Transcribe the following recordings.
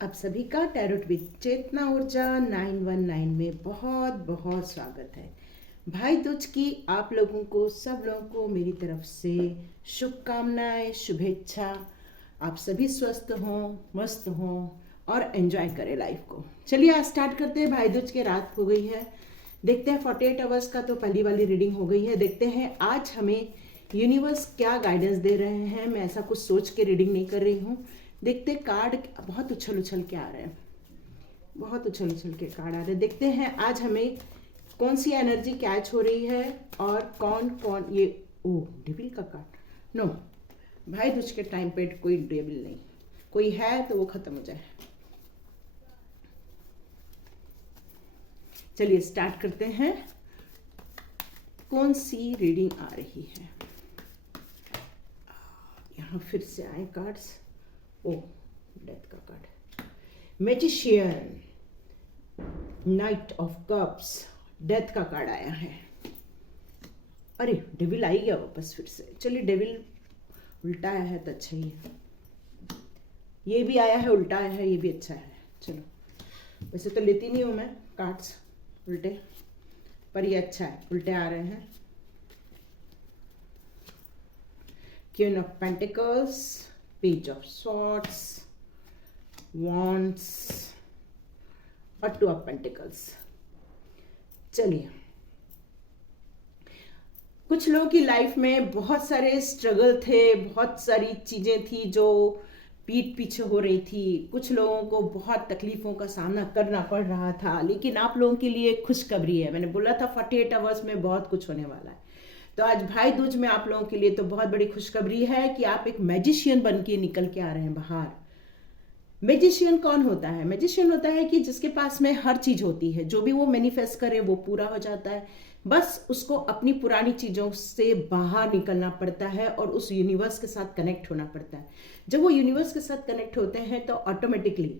आप सभी का टैरोट विद चेतना ऊर्जा 919 में बहुत बहुत स्वागत है। भाई दूज की आप लोगों को, सब लोगों को मेरी तरफ से शुभकामनाएं, शुभेच्छा। आप सभी स्वस्थ हों, मस्त हों और एंजॉय करें लाइफ को। चलिए आज स्टार्ट करते हैं। भाई दूज की रात हो गई है, देखते हैं 48 आवर्स का तो पहली वाली रीडिंग हो गई है। देखते हैं आज हमें यूनिवर्स क्या गाइडेंस दे रहे हैं। मैं ऐसा कुछ सोच के रीडिंग नहीं कर रही हूँ। देखते कार्ड बहुत उछल उछल के आ रहे हैं, बहुत उछल उछल के कार्ड आ रहे हैं। देखते हैं आज हमें कौन सी एनर्जी कैच हो रही है और कौन कौन ये डेविल का कार्ड। नो, भाई दूज के टाइम पे कोई डेविल नहीं, कोई है तो वो खत्म हो जाए। चलिए स्टार्ट करते हैं। कौन सी रीडिंग आ रही है? यहाँ फिर से आए कार्ड्स। डेथ का card, magician, night of cups, death का कार्ड आया है। अरे डेविल आ ही गया वापस फिर से। चलिए डेविल उल्टा आया है तो अच्छा ही है। ये भी आया है, उल्टा आया है, ये भी अच्छा है। चलो, वैसे तो लेती नहीं हूँ मैं कार्ड्स उल्टे, पर ये अच्छा है, उल्टे आ रहे हैं। Queen of pentacles, page of swords, wands और टू ऑफ पेंटिकल्स। चलिए, कुछ लोगों की लाइफ में बहुत सारे स्ट्रगल थे, बहुत सारी चीज़ें थी जो पीठ पीछे हो रही थी। कुछ लोगों को बहुत तकलीफ़ों का सामना करना पड़ रहा था, लेकिन आप लोगों के लिए खुशखबरी है। मैंने बोला था 48 आवर्स में बहुत कुछ होने वाला है। तो आज भाई दूज में आप लोगों के लिए तो बहुत बड़ी खुशखबरी है कि आप एक मैजिशियन बन के निकल के आ रहे हैं बाहर। मैजिशियन कौन होता है? मैजिशियन होता है कि जिसके पास में हर चीज होती है, जो भी वो मैनिफेस्ट करे वो पूरा हो जाता है। बस उसको अपनी पुरानी चीजों से बाहर निकलना पड़ता है और उस यूनिवर्स के साथ कनेक्ट होना पड़ता है। जब वो यूनिवर्स के साथ कनेक्ट होते हैं तो ऑटोमेटिकली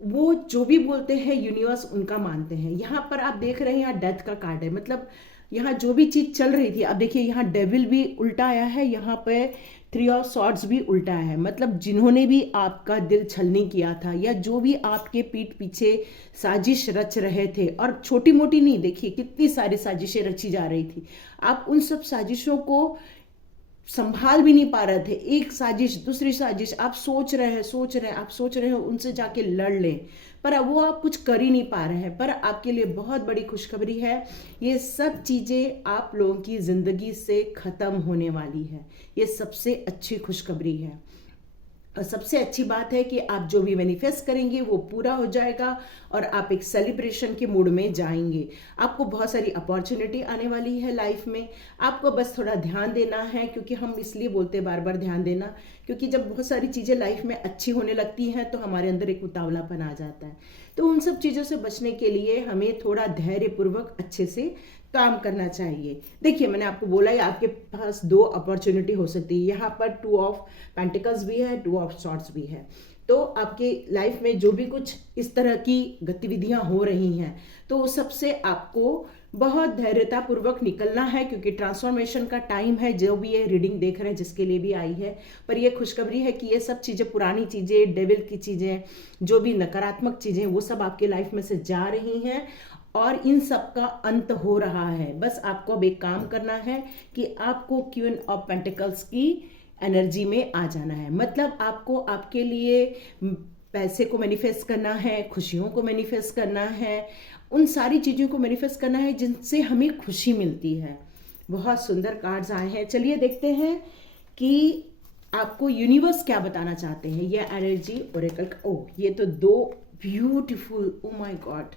वो जो भी बोलते हैं यूनिवर्स उनका मानते हैं। यहाँ पर आप देख रहे हैं, यहाँ डेथ का कार्ड है, मतलब यहाँ जो भी चीज चल रही थी, अब देखिए यहाँ डेविल भी उल्टा आया है, यहाँ पे 3 ऑफ सॉर्ड्स भी उल्टा है। मतलब जिन्होंने भी आपका दिल छलनी किया था या जो भी आपके पीठ पीछे साजिश रच रहे थे, और छोटी मोटी नहीं, देखिए कितनी सारी साजिशें रची जा रही थी, आप उन सब साजिशों को संभाल भी नहीं पा रहे थे। एक साजिश दूसरी साजिश, आप सोच रहे हैं आप सोच रहे हो उनसे जाके लड़ लें, पर अब वो आप कुछ कर ही नहीं पा रहे हैं। पर आपके लिए बहुत बड़ी खुशखबरी है, ये सब चीज़ें आप लोगों की ज़िंदगी से ख़त्म होने वाली है। ये सबसे अच्छी खुशखबरी है। और सबसे अच्छी बात है कि आप जो भी मैनिफेस्ट करेंगे वो पूरा हो जाएगा और आप एक सेलिब्रेशन के मूड में जाएंगे। आपको बहुत सारी अपॉर्चुनिटी आने वाली है लाइफ में। आपको बस थोड़ा ध्यान देना है, क्योंकि हम इसलिए बोलते बार बार ध्यान देना, क्योंकि जब बहुत सारी चीज़ें लाइफ में अच्छी होने लगती हैं तो हमारे अंदर एक उतावलापन आ जाता है। तो उन सब चीज़ों से बचने के लिए हमें थोड़ा धैर्यपूर्वक अच्छे से काम करना चाहिए। देखिए मैंने आपको बोला है आपके पास 2 अपॉर्चुनिटी हो सकती है। यहाँ पर 2 ऑफ पेंटिकल्स भी है, 2 ऑफ सॉर्ड्स भी है। तो आपके लाइफ में जो भी कुछ इस तरह की गतिविधियां हो रही हैं तो सबसे आपको बहुत धैर्यता पूर्वक निकलना है, क्योंकि ट्रांसफॉर्मेशन का टाइम है। जो भी ये रीडिंग देख रहे हैं जिसके लिए भी आई है, पर ये खुशखबरी है कि ये सब चीज़ें, पुरानी चीज़ें, डेविल की चीज़ें, जो भी नकारात्मक चीज़ें, वो सब आपके लाइफ में से जा रही हैं और इन सब का अंत हो रहा है। बस आपको अब एक काम करना है कि आपको क्वीन ऑफ पेंटिकल्स की एनर्जी में आ जाना है। मतलब आपको आपके लिए पैसे को मैनिफेस्ट करना है, खुशियों को मैनिफेस्ट करना है, उन सारी चीज़ों को मैनिफेस्ट करना है जिनसे हमें खुशी मिलती है। बहुत सुंदर कार्ड्स आए हैं। चलिए देखते हैं कि आपको यूनिवर्स क्या बताना चाहते हैं। ये एनर्जी ओरेकल का, ये तो 2 ब्यूटीफुल, ओ माय गॉड।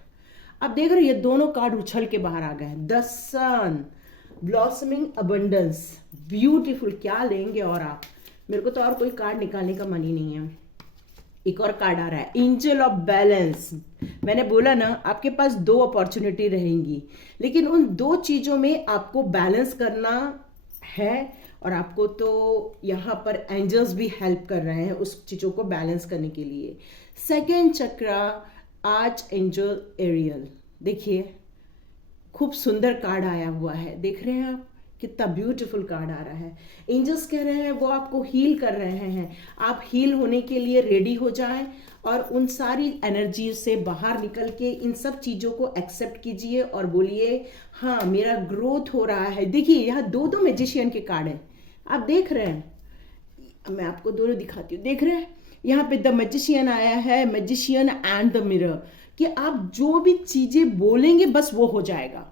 अब देख रहे हैं ये दोनों कार्ड उछल के बाहर आ गए हैं। The sun, blossoming abundance, beautiful. क्या लेंगे और आप? मेरे को तो और कोई कार्ड निकालने का मन ही नहीं है। एक और कार्ड आ रहा है, एंजल ऑफ बैलेंस। मैंने बोला ना आपके पास 2 अपॉर्चुनिटी रहेंगी, लेकिन उन 2 चीजों में आपको बैलेंस करना है। और आपको तो यहाँ पर एंजल्स भी हेल्प कर रहे हैं उस चीजों को बैलेंस करने के लिए। सेकेंड चक्रा, आर्च एंजल एरियल। देखिए खूब सुंदर कार्ड आया हुआ है, देख रहे हैं आप कितना ब्यूटीफुल कार्ड आ रहा है। एंजल्स कह रहे हैं वो आपको हील कर रहे हैं, आप हील होने के लिए रेडी हो जाएं और उन सारी एनर्जी से बाहर निकल के इन सब चीज़ों को एक्सेप्ट कीजिए और बोलिए हाँ मेरा ग्रोथ हो रहा है। देखिए यहाँ दो दो मैजिशियन के कार्ड हैं, आप देख रहे हैं, मैं आपको दोनों दिखाती हूँ, देख रहे हैं यहाँ पे द मैजिशियन आया है, मैजिशियन एंड द मिरर, कि आप जो भी चीज़ें बोलेंगे बस वो हो जाएगा।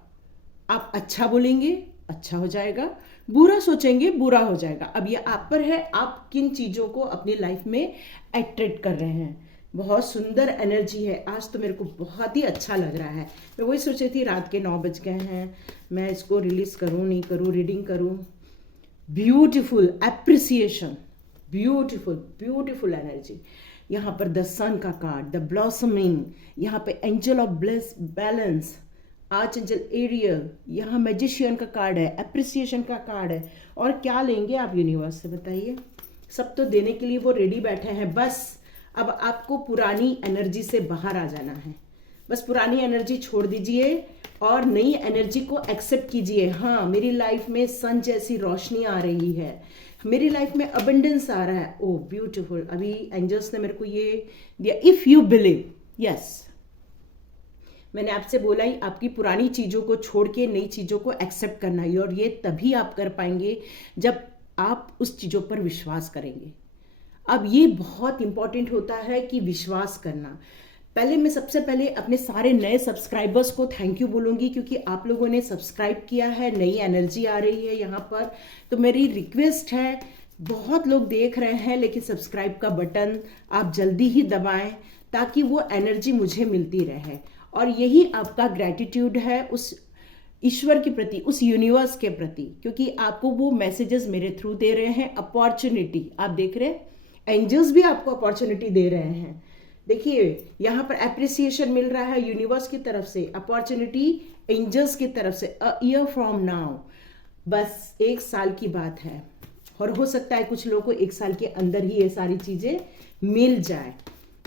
आप अच्छा बोलेंगे अच्छा हो जाएगा, बुरा सोचेंगे बुरा हो जाएगा। अब ये आप पर है, आप किन चीज़ों को अपनी लाइफ में अट्रैक्ट कर रहे हैं। बहुत सुंदर एनर्जी है आज, तो मेरे को बहुत ही अच्छा लग रहा है। मैं वही सोच रही थी रात के 9 बज गए हैं, मैं इसको रिलीज करूँ नहीं करूँ, रीडिंग करूँ। Beautiful appreciation, beautiful beautiful energy. यहाँ पर द सन का कार्ड, द ब्लॉसमिंग, यहाँ पे angel of bless balance, archangel Ariel, यहाँ मैजिशियन का कार्ड है, एप्रिसिएशन का कार्ड है। और क्या लेंगे आप यूनिवर्स से बताइए? सब तो देने के लिए वो रेडी बैठे हैं, बस अब आपको पुरानी एनर्जी से बाहर आ जाना है। बस पुरानी एनर्जी छोड़ दीजिए और नई एनर्जी को एक्सेप्ट कीजिए। हाँ मेरी लाइफ में सन जैसी रोशनी आ रही है, मेरी लाइफ में अबंडेंस आ रहा है। ओह ब्यूटीफुल, अभी एंजल्स ने मेरे को ये दिया, इफ यू बिलीव। यस, मैंने आपसे बोला ही आपकी पुरानी चीज़ों को छोड़ के नई चीज़ों को एक्सेप्ट करना है, और ये तभी आप कर पाएंगे जब आप उस चीज़ों पर विश्वास करेंगे। अब ये बहुत इंपॉर्टेंट होता है कि विश्वास करना। पहले मैं सबसे पहले अपने सारे नए सब्सक्राइबर्स को थैंक यू बोलूँगी, क्योंकि आप लोगों ने सब्सक्राइब किया है, नई एनर्जी आ रही है यहाँ पर। तो मेरी रिक्वेस्ट है, बहुत लोग देख रहे हैं लेकिन सब्सक्राइब का बटन आप जल्दी ही दबाएं ताकि वो एनर्जी मुझे मिलती रहे। और यही आपका ग्रैटिट्यूड है उस ईश्वर के प्रति, उस यूनिवर्स के प्रति, क्योंकि आपको वो मैसेजेस मेरे थ्रू दे रहे हैं। अपॉर्चुनिटी आप देख रहे हैं, एंजल्स भी आपको अपॉर्चुनिटी दे रहे हैं। देखिए यहाँ पर एप्रिसिएशन मिल रहा है यूनिवर्स की तरफ से, अपॉर्चुनिटी एंजल्स की तरफ से। अ ईयर फ्रॉम नाउ, बस 1 साल की बात है, और हो सकता है कुछ लोगों को 1 साल के अंदर ही ये सारी चीज़ें मिल जाए।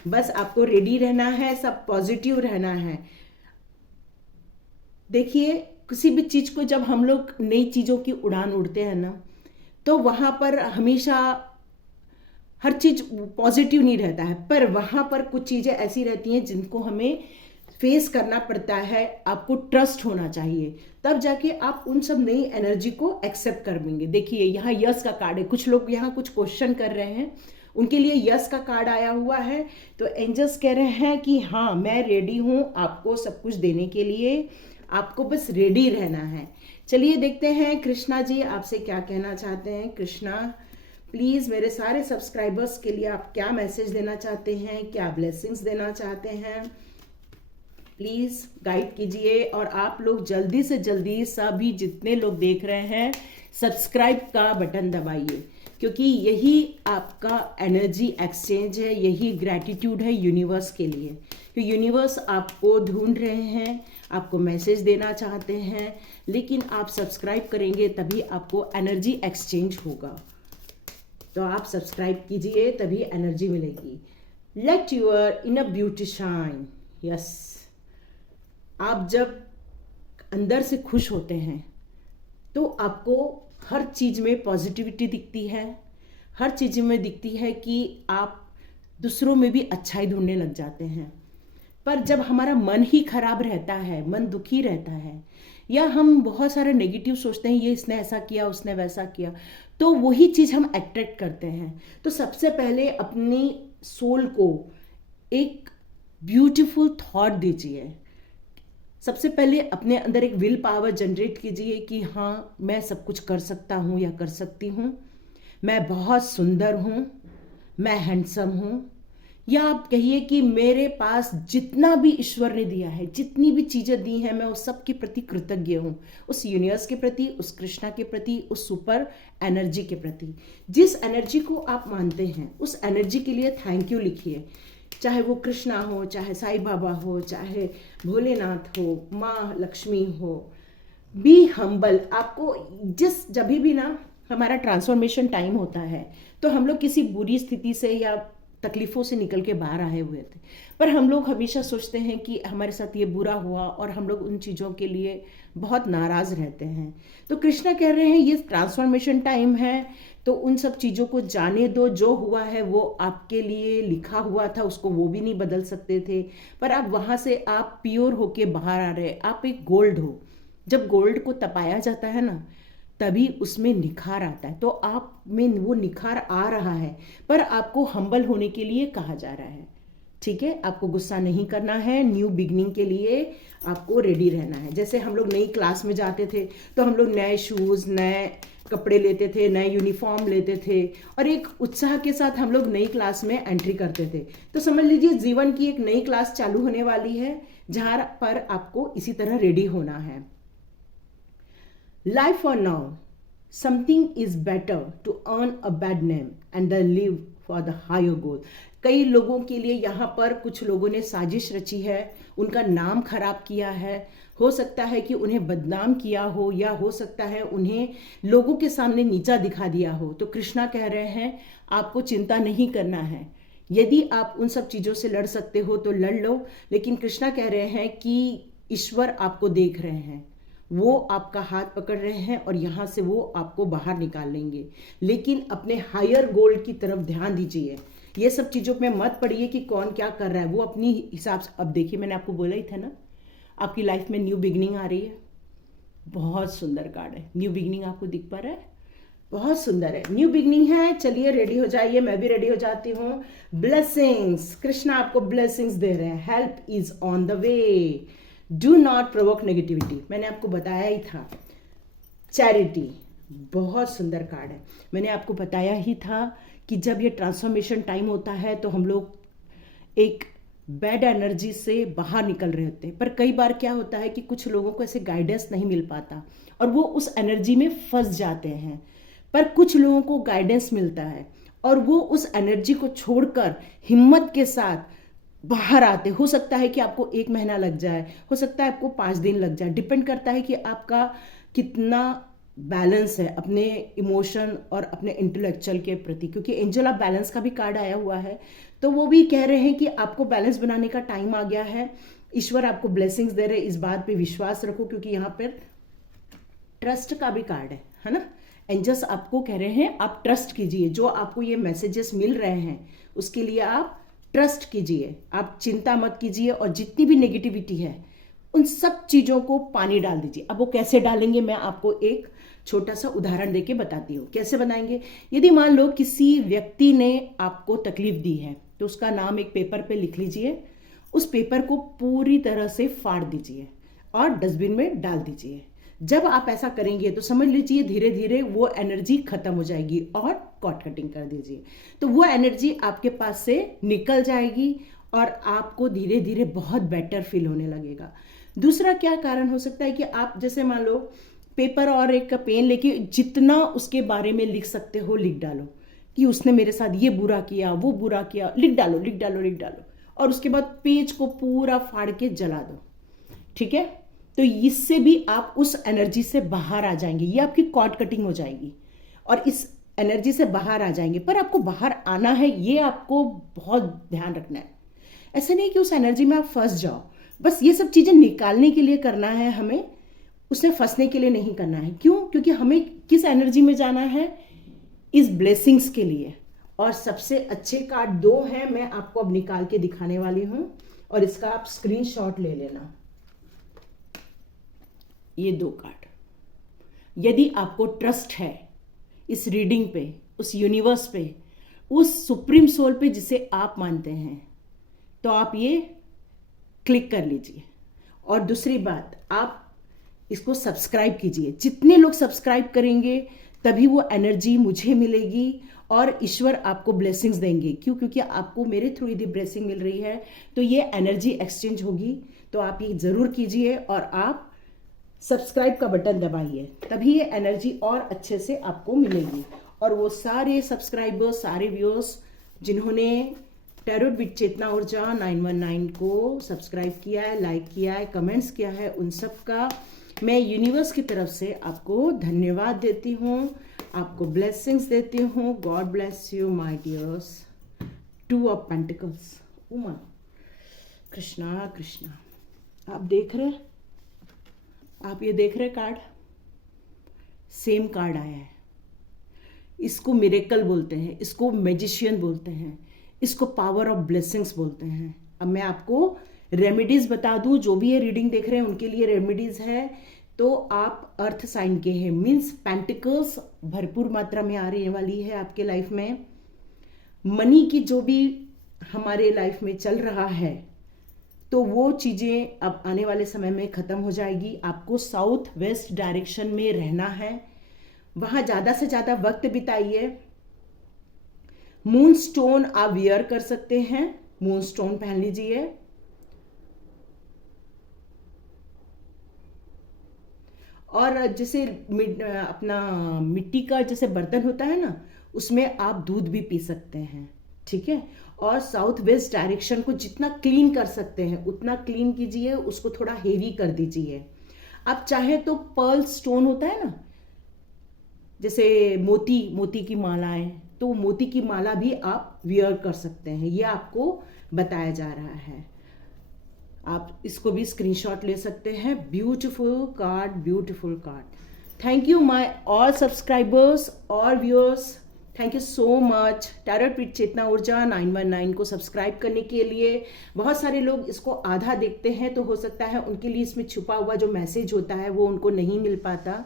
बस आपको रेडी रहना है, सब पॉजिटिव रहना है। देखिए किसी भी चीज़ को जब हम लोग नई चीज़ों की उड़ान उड़ते हैं ना, तो वहाँ पर हमेशा हर चीज़ पॉजिटिव नहीं रहता है, पर वहाँ पर कुछ चीज़ें ऐसी रहती हैं जिनको हमें फेस करना पड़ता है। आपको ट्रस्ट होना चाहिए, तब जाके आप उन सब नई एनर्जी को एक्सेप्ट कर लेंगे। देखिए यहाँ यस का कार्ड है, कुछ लोग यहाँ कुछ क्वेश्चन कर रहे हैं, उनके लिए यस का कार्ड आया हुआ है। तो एंजल्स कह रहे हैं कि हाँ मैं रेडी हूँ आपको सब कुछ देने के लिए, आपको बस रेडी रहना है। चलिए देखते हैं कृष्णा जी आपसे क्या कहना चाहते हैं। कृष्णा प्लीज़ मेरे सारे सब्सक्राइबर्स के लिए आप क्या मैसेज देना चाहते हैं, क्या ब्लेसिंग्स देना चाहते हैं, प्लीज़ गाइड कीजिए। और आप लोग जल्दी से जल्दी सभी जितने लोग देख रहे हैं सब्सक्राइब का बटन दबाइए, क्योंकि यही आपका एनर्जी एक्सचेंज है, यही ग्रैटिट्यूड है यूनिवर्स के लिए। तो यूनिवर्स आपको ढूंढ रहे हैं, आपको मैसेज देना चाहते हैं, लेकिन आप सब्सक्राइब करेंगे तभी आपको एनर्जी एक्सचेंज होगा। तो आप सब्सक्राइब कीजिए तभी एनर्जी मिलेगी। Let your inner beauty shine. Yes, आप जब अंदर से खुश होते हैं तो आपको हर चीज़ में पॉजिटिविटी दिखती है, हर चीज़ में दिखती है कि आप दूसरों में भी अच्छाई ढूंढने लग जाते हैं। पर जब हमारा मन ही खराब रहता है, मन दुखी रहता है, या हम बहुत सारे नेगेटिव सोचते हैं, ये इसने ऐसा किया उसने वैसा किया, तो वही चीज़ हम अट्रैक्ट करते हैं। तो सबसे पहले अपनी सोल को एक ब्यूटीफुल थॉट दीजिए। सबसे पहले अपने अंदर एक विल पावर जनरेट कीजिए कि हाँ मैं सब कुछ कर सकता हूँ या कर सकती हूँ, मैं बहुत सुंदर हूँ, मैं हैंडसम हूँ, या आप कहिए कि मेरे पास जितना भी ईश्वर ने दिया है, जितनी भी चीज़ें दी हैं, मैं उस सब के प्रति कृतज्ञ हूँ, उस यूनिवर्स के प्रति, उस कृष्णा के प्रति, उस सुपर एनर्जी के प्रति। जिस एनर्जी को आप मानते हैं उस एनर्जी के लिए थैंक यू लिखिए, चाहे वो कृष्णा हो, चाहे साईं बाबा हो, चाहे भोलेनाथ हो, माँ लक्ष्मी हो। Be humble. आपको जब भी ना हमारा ट्रांसफॉर्मेशन टाइम होता है तो हम लोग किसी बुरी स्थिति से या तकलीफ़ों से निकल के बाहर आए हुए थे, पर हम लोग हमेशा सोचते हैं कि हमारे साथ ये बुरा हुआ और हम लोग उन चीज़ों के लिए बहुत नाराज़ रहते हैं। तो कृष्णा कह रहे हैं ये ट्रांसफॉर्मेशन टाइम है, तो उन सब चीज़ों को जाने दो। जो हुआ है वो आपके लिए लिखा हुआ था, उसको वो भी नहीं बदल सकते थे, पर अब वहाँ से आप प्योर होके बाहर आ रहे। आप एक गोल्ड हो। जब गोल्ड को तपाया जाता है ना, तभी उसमें निखार आता है। तो आप में वो निखार आ रहा है, पर आपको हम्बल होने के लिए कहा जा रहा है। ठीक है, आपको गुस्सा नहीं करना है। न्यू बिगनिंग के लिए आपको रेडी रहना है। जैसे हम लोग नई क्लास में जाते थे तो हम लोग नए शूज़, नए कपड़े लेते थे, नए यूनिफॉर्म लेते थे, और एक उत्साह के साथ हम लोग नई क्लास में एंट्री करते थे। तो समझ लीजिए जीवन की एक नई क्लास चालू होने वाली है, जहाँ पर आपको इसी तरह रेडी होना है। Life for now, something is better to earn a bad name and then live for the higher goal. कई लोगों के लिए यहाँ पर कुछ लोगों ने साजिश रची है, उनका नाम खराब किया है। हो सकता है कि उन्हें बदनाम किया हो, या हो सकता है उन्हें लोगों के सामने नीचा दिखा दिया हो। तो कृष्णा कह रहे हैं आपको चिंता नहीं करना है। यदि आप उन सब चीज़ों से लड़ सकते हो तो लड़ लो, लेकिन कृष्णा कह रहे हैं कि ईश्वर आपको देख रहे हैं, वो आपका हाथ पकड़ रहे हैं और यहाँ से वो आपको बाहर निकाल लेंगे। लेकिन अपने हायर गोल की तरफ ध्यान दीजिए। ये सब चीज़ों में मत पड़िए कि कौन क्या कर रहा है, वो अपनी हिसाब से। अब देखिए, मैंने आपको बोला ही था ना, आपकी लाइफ में न्यू बिगनिंग आ रही है। बहुत सुंदर कार्ड है। न्यू बिगनिंग आपको दिख पा रहा है, बहुत सुंदर है। न्यू बिगनिंग है। चलिए रेडी हो जाइए, मैं भी रेडी हो जाती हूँ। ब्लेसिंग्स, कृष्णा आपको ब्लेसिंग्स दे रहे हैं। Help is on the way, do not provoke negativity. मैंने आपको बताया ही था। चैरिटी, बहुत सुंदर कार्ड है। मैंने आपको बताया ही था कि जब ये ट्रांसफॉर्मेशन टाइम होता है तो हम लोग एक बैड एनर्जी से बाहर निकल रहे होते हैं, पर कई बार क्या होता है कि कुछ लोगों को ऐसे गाइडेंस नहीं मिल पाता और वो उस एनर्जी में फंस जाते हैं। पर कुछ लोगों को गाइडेंस मिलता है और वो उस एनर्जी को छोड़कर हिम्मत के साथ बाहर आते। हो सकता है कि आपको 1 महीना लग जाए, हो सकता है आपको 5 दिन लग जाए, डिपेंड करता है कि आपका कितना बैलेंस है अपने इमोशन और अपने इंटेलेक्चुअल के प्रति। क्योंकि एंजल ऑफ बैलेंस का भी कार्ड आया हुआ है, तो वो भी कह रहे हैं कि आपको बैलेंस बनाने का टाइम आ गया है। ईश्वर आपको ब्लेसिंग्स दे रहे हैं, इस बात पे विश्वास रखो, क्योंकि यहाँ पर ट्रस्ट का भी कार्ड है ना। एंजल्स आपको कह रहे हैं आप ट्रस्ट कीजिए। जो आपको ये मैसेजेस मिल रहे हैं उसके लिए आप ट्रस्ट कीजिए, आप चिंता मत कीजिए, और जितनी भी नेगेटिविटी है उन सब चीज़ों को पानी डाल दीजिए। अब वो कैसे डालेंगे, मैं आपको एक छोटा सा उदाहरण देके बताती हूँ कैसे बनाएंगे। यदि मान लो किसी व्यक्ति ने आपको तकलीफ दी है, तो उसका नाम एक पेपर पे लिख लीजिए, उस पेपर को पूरी तरह से फाड़ दीजिए और डस्टबिन में डाल दीजिए। जब आप ऐसा करेंगे तो समझ लीजिए धीरे धीरे वो एनर्जी खत्म हो जाएगी, और कॉर्ड कटिंग कर दीजिए, तो वो एनर्जी आपके पास से निकल जाएगी और आपको धीरे धीरे बहुत बेटर फील होने लगेगा। दूसरा क्या कारण हो सकता है कि आप जैसे मान लो पेपर और एक पेन लेके जितना उसके बारे में लिख सकते हो लिख डालो, कि उसने मेरे साथ ये बुरा किया, वो बुरा किया, लिख डालो लिख डालो लिख डालो, और उसके बाद पेज को पूरा फाड़ के जला दो। ठीक है, तो इससे भी आप उस एनर्जी से बाहर आ जाएंगे। ये आपकी कॉर्ड कटिंग हो जाएगी और इस एनर्जी से बाहर आ जाएंगे। पर आपको बाहर आना है, ये आपको बहुत ध्यान रखना है। ऐसा नहीं कि उस एनर्जी में आप फंस जाओ, बस ये सब चीज़ें निकालने के लिए करना है हमें, उसमें फंसने के लिए नहीं करना है। क्यों? क्योंकि हमें किस एनर्जी में जाना है, इस ब्लेसिंग्स के लिए। और सबसे अच्छे कार्ड 2 हैं, मैं आपको अब निकाल के दिखाने वाली हूं, और इसका आप स्क्रीनशॉट ले लेना। ये 2 कार्ड, यदि आपको ट्रस्ट है इस रीडिंग पे, उस यूनिवर्स पे, उस सुप्रीम सोल पे जिसे आप मानते हैं, तो आप ये क्लिक कर लीजिए। और दूसरी बात, आप इसको सब्सक्राइब कीजिए। जितने लोग सब्सक्राइब करेंगे तभी वो एनर्जी मुझे मिलेगी और ईश्वर आपको ब्लेसिंग्स देंगे। क्यों? क्योंकि आपको मेरे थ्रू यदि ब्लेसिंग मिल रही है तो ये एनर्जी एक्सचेंज होगी। तो आप ये ज़रूर कीजिए और आप सब्सक्राइब का बटन दबाइए, तभी ये एनर्जी और अच्छे से आपको मिलेगी। और वो सारे सब्सक्राइबर्स, सारे व्यूअर्स जिन्होंने टैरोट विद चेतना ऊर्जा 919 को सब्सक्राइब किया है, लाइक किया है, कमेंट्स किया है, उन सब का मैं यूनिवर्स की तरफ से आपको धन्यवाद देती हूँ, आपको ब्लेसिंग्स देती हूँ। God bless you my dears. 2 of pentacles, Uma Krishna Krishna. आप देख रहे, आप ये देख रहे कार्ड, सेम कार्ड आया है। इसको मिरेकल बोलते हैं, इसको मैजिशियन बोलते हैं, इसको पावर ऑफ ब्लेसिंग्स बोलते हैं। अब मैं आपको रेमेडीज बता दूं, जो भी ये रीडिंग देख रहे हैं उनके लिए रेमेडीज है। तो आप अर्थ साइन के हैं, मीन्स पेंटिकल्स भरपूर मात्रा में आने वाली है आपके लाइफ में। मनी की जो भी हमारे लाइफ में चल रहा है तो वो चीज़ें अब आने वाले समय में ख़त्म हो जाएगी। आपको साउथ वेस्ट डायरेक्शन में रहना है, वहाँ ज़्यादा से ज़्यादा वक्त बिताइए। मून स्टोन आप वियर कर सकते हैं, मून स्टोन पहन लीजिए। और जैसे अपना मिट्टी का जैसे बर्तन होता है ना, उसमें आप दूध भी पी सकते हैं, ठीक है। और साउथ वेस्ट डायरेक्शन को जितना क्लीन कर सकते हैं उतना क्लीन कीजिए, उसको थोड़ा हेवी कर दीजिए। आप चाहे तो पर्ल स्टोन होता है ना, जैसे मोती की मालाएं, तो मोती की माला भी आप वियर कर सकते हैं, ये आपको बताया जा रहा है। आप इसको भी स्क्रीनशॉट ले सकते हैं। Beautiful card, beautiful card. Thank you my all subscribers और viewers, thank you so much. Tarot with Chetna Urja 919 को सब्सक्राइब करने के लिए। बहुत सारे लोग इसको आधा देखते हैं, तो हो सकता है उनके लिए इसमें छुपा हुआ जो मैसेज होता है वो उनको नहीं मिल पाता।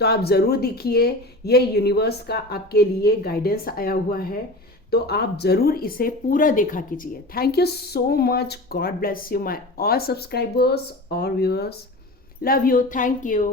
तो आप ज़रूर देखिए, ये यूनिवर्स का आपके लिए गाइडेंस आया हुआ है, तो आप ज़रूर इसे पूरा देखा कीजिए। Thank you so much. God bless you my all subscribers और viewers. Love you. Thank you.